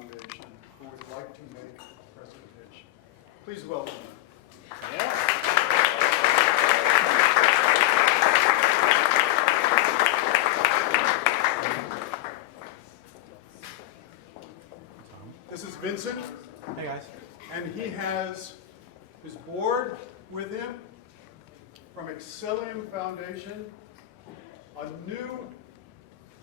Foundation who would like to make a presentation. Please welcome them. Yeah. This is Vincent. Hey guys. And he has his board with him from Excellium Foundation, a new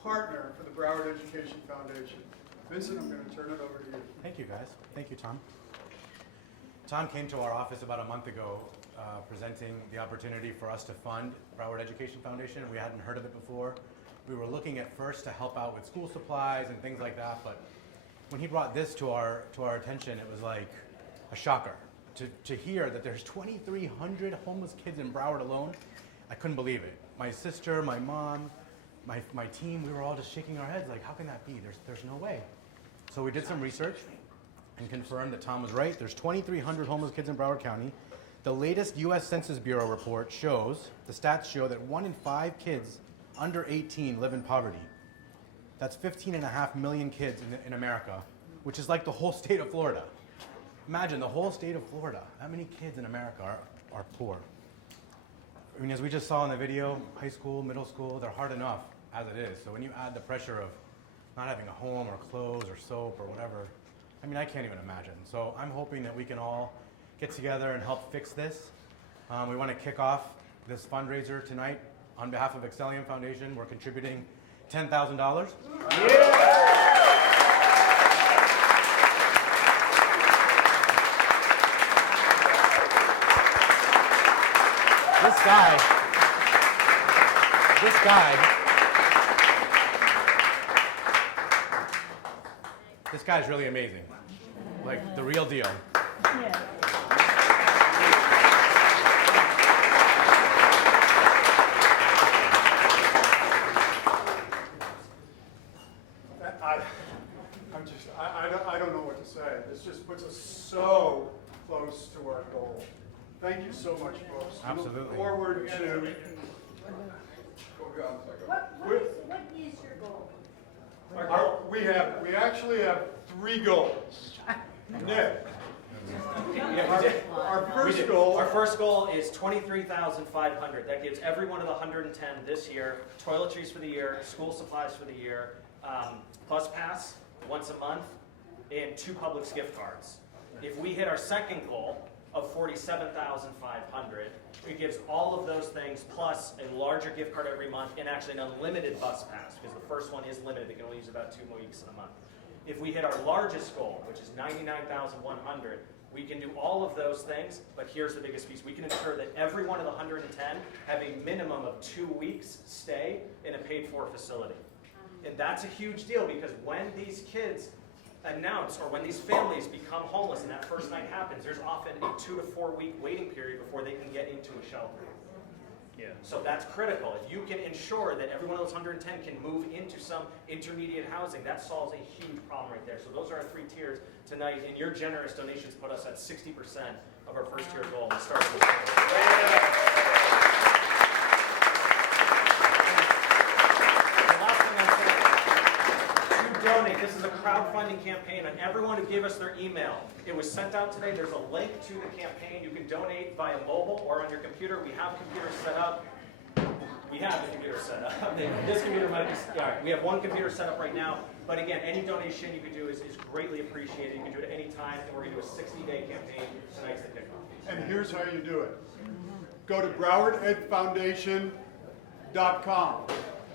partner for the Broward Education Foundation. Vincent, I'm going to turn it over to you. Thank you guys. Thank you, Tom. Tom came to our office about a month ago presenting the opportunity for us to fund Broward Education Foundation. We hadn't heard of it before. We were looking at first to help out with school supplies and things like that, but when he brought this to our attention, it was like a shocker. To hear that there's 2,300 homeless kids in Broward alone, I couldn't believe it. My sister, my mom, my team, we were all just shaking our heads like, how can that be? There's no way. So we did some research and confirmed that Tom was right. There's 2,300 homeless kids in Broward County. The latest U.S. Census Bureau report shows, the stats show that 1 in 5 kids under 18 live in poverty. That's 15.5 million kids in America, which is like the whole state of Florida. Imagine the whole state of Florida. How many kids in America are poor? I mean, as we just saw in the video, high school, middle school, they're hard enough as it is. So when you add the pressure of not having a home or clothes or soap or whatever, I mean, I can't even imagine. So I'm hoping that we can all get together and help fix this. We want to kick off this fundraiser tonight on behalf of Excellium Foundation. We're contributing $10,000. Yeah! This guy is really amazing. Like the real deal. Yeah. I don't know what to say. This just puts us so close to our goal. Thank you so much, folks. Absolutely. Look forward to. What is your goal? We actually have 3 goals. Nick, Our first goal is 23,500. That gives every one of the 110 this year toiletries for the year, school supplies for the year, bus pass once a month, and 2 Publix gift cards. If we hit our second goal of 47,500, it gives all of those things plus a larger gift card every month and actually an unlimited bus pass, because the first one is limited. They can only use about 2 weeks in a month. If we hit our largest goal, which is 99,100, we can do all of those things, but here's the biggest piece. We can ensure that every one of the 110 have a minimum of 2 weeks stay in a paid-for facility. And that's a huge deal, because when these kids announce, or when these families become homeless and that first night happens, there's often a 2 to 4 week waiting period before they can get into a shelter. Yeah. So that's critical. If you can ensure that every one of those 110 can move into some intermediate housing, that solves a huge problem right there. So those are our 3 tiers tonight, and your generous donations put us at 60% of our first tier goal. We started with donate. This is a crowdfunding campaign, and everyone who gave us their email, it was sent out today. There's a link to the campaign. You can donate via mobile or on your computer. We have computers set up. We have the computer set up. This computer might be, all right, we have 1 computer set up right now. But again, any donation you can do is greatly appreciated. You can do it at any time, and we're going to do a 60-day campaign. Tonight's the kickoff. And here's how you do it. Go to browardedfoundation.com.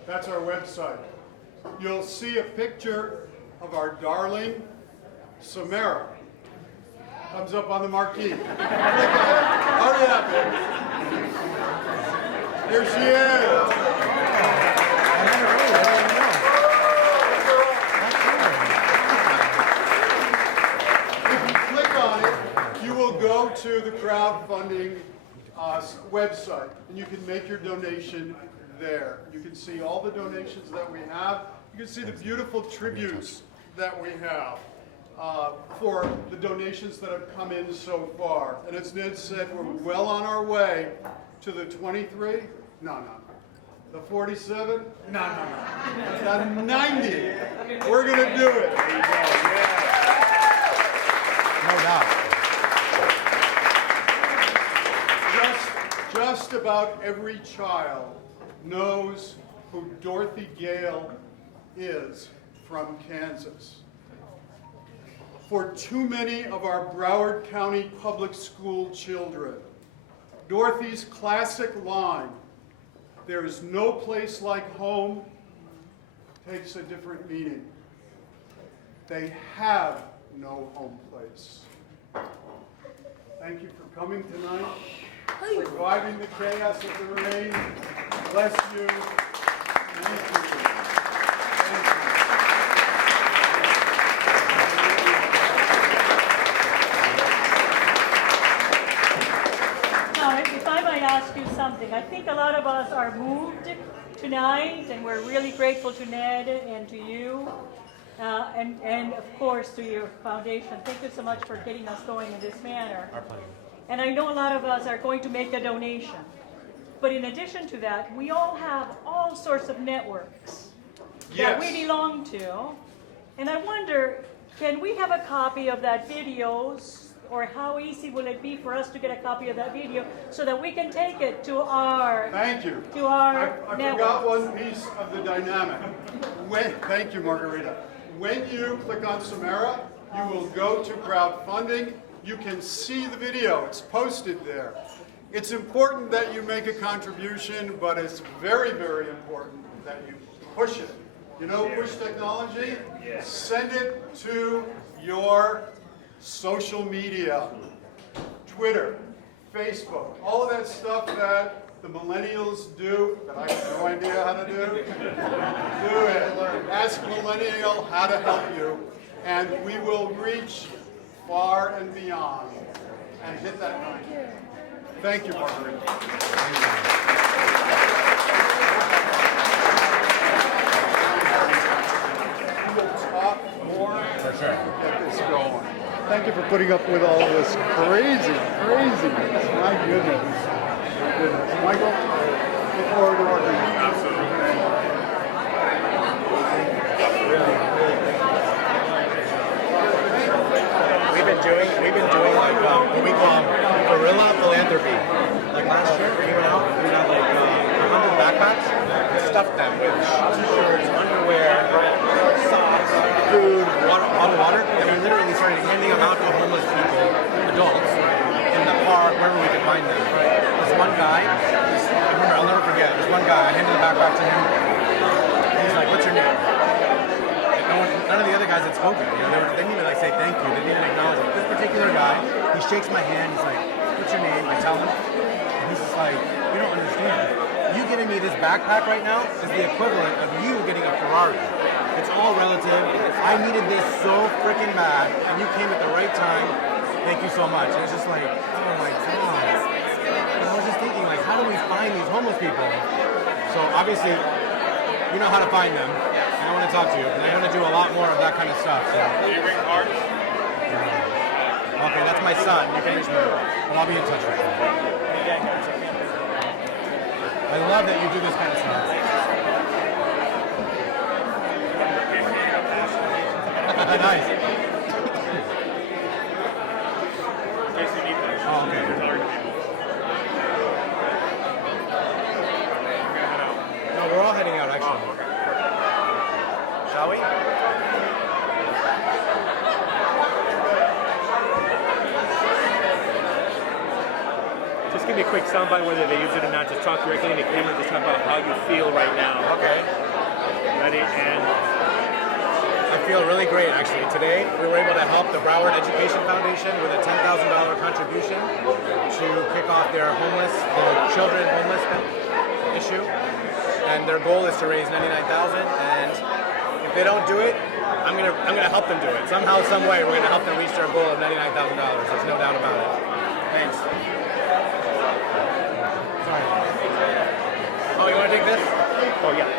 That's our website. You'll see a picture of our darling Samara. Comes up on the marquee. Hurry up, baby. Here she is. If you click on it, you will go to the crowdfunding website, and you can make your donation there. You can see all the donations that we have. You can see the beautiful tributes that we have for the donations that have come in so far. And as Ned said, we're well on our way to the 23. No. The 47? No. The 90. We're going to do it. There you go. Yeah. about every child knows who Dorothy Gale is from Kansas. For too many of our Broward County public school children, Dorothy's classic line, "There is no place like home," takes a different meaning. They have no home place. Thank you for coming tonight, surviving the chaos of the rain. Bless you. Thank you. Thank you. Now, if I might ask you something, I think a lot of us are moved tonight, and we're really grateful to Ned and to you, and of course to your foundation. Thank you so much for getting us going in this manner. Our pleasure. And I know a lot of us are going to make a donation. But in addition to that, we all have all sorts of networks that we Yes. belong to. And I wonder, can we have a copy of that video, or how easy will it be for us to get a copy of that video so that we can take it to our Thank you. to our I network? forgot one piece of the dynamic. Thank you, Margarita. When you click on Samara, you will go to crowdfunding. You can see the video. It's posted there. It's important that you make a contribution, but it's very, very important that you push it. You know, push technology? Send it to your social media, Twitter, Facebook, all of that stuff that the millennials do, that I have no idea how to do. Do it. Ask Millennial how to help you, and we will reach far and beyond and hit that night. Thank you, Marguerite. We will talk more. For sure. Get this going. Thank you for putting up with all this craziness. My goodness. My goodness. Michael, look forward to working with you. Absolutely. We've been doing like what we call guerrilla philanthropy. Like last year, we went out, we had like 100 backpacks, and stuffed them with t-shirts, underwear, socks, food, bottled water, and we literally started handing them out to homeless people, adults, in the park, wherever we could find them. This one guy, I remember, I'll never forget, this one guy, I handed the backpack to him, and he's like, "What's your name?" None of the other guys had spoken. You know, they didn't even like say thank you. They didn't even acknowledge it. This particular guy, he shakes my hand. He's like, "What's your name?" I tell him, and he's just like, "You don't understand. You giving me this backpack right now is the equivalent of you getting a Ferrari. It's all relative. I needed this so freaking bad, and you came at the right time. Thank you so much." And it's just like, oh my god. And I was just thinking, like, how do we find these homeless people? So obviously, you know how to find them. I want to talk to you, and I want to do a lot more of that kind of stuff. So. Do you bring cards? Okay, that's my son. You can reach me, but I'll be in touch with you. I love that you do this kind of stuff. Nice. In case you need that. Oh, okay. There's other people. We're gonna head out. No, we're all heading out actually. Oh, okay. Shall we? Just give me a quick soundbite whether they use it or not. Just talk directly in the camera. Just talk about how you feel right now. Okay. Ready? And I feel really great actually. Today we were able to help the Broward Education Foundation with a $10,000 contribution to kick off their children homeless issue. And their goal is to raise $99,000. And if they don't do it, I'm gonna help them do it. Somehow, some way, we're gonna help them reach their goal of $99,000. There's no doubt about it. Thanks. Sorry. Oh, you wanna take this? oh yeah.